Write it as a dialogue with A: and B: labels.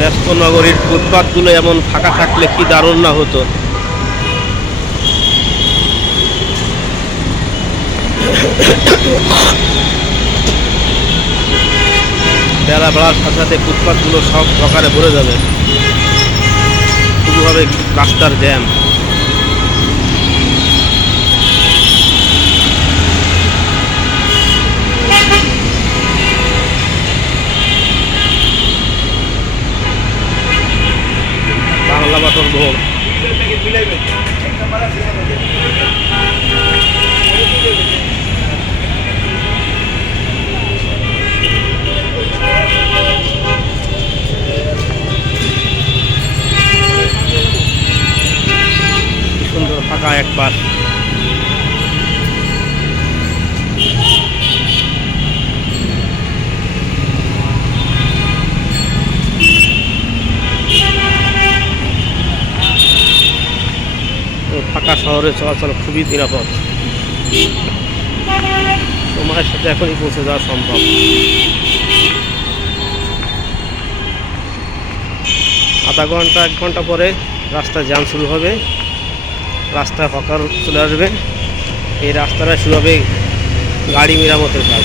A: নগরীর ফুটপাথগুলো এমন ফাঁকা থাকলে কি দারুণ না হতো? বেলা বেড়ার সাথে সাথে ফুটপাথগুলো সব প্রকারে ভরে যাবে। শুরু হবে রাস্তার জ্যাম বাংলা বাটর ভোগ সুন্দর ফাঁকা এক পাশ ফাঁকা শহরে চলাচল খুবই নিরাপদ। সময়ের সাথে এখনই পৌঁছে যাওয়া সম্ভব। আধা ঘণ্টা, এক ঘণ্টা পরে রাস্তা জ্যাম শুরু হবে। রাস্তায় হকার চলে আসবে। এই রাস্তাটা শুরু হবে গাড়ি মেরামতের কাজ।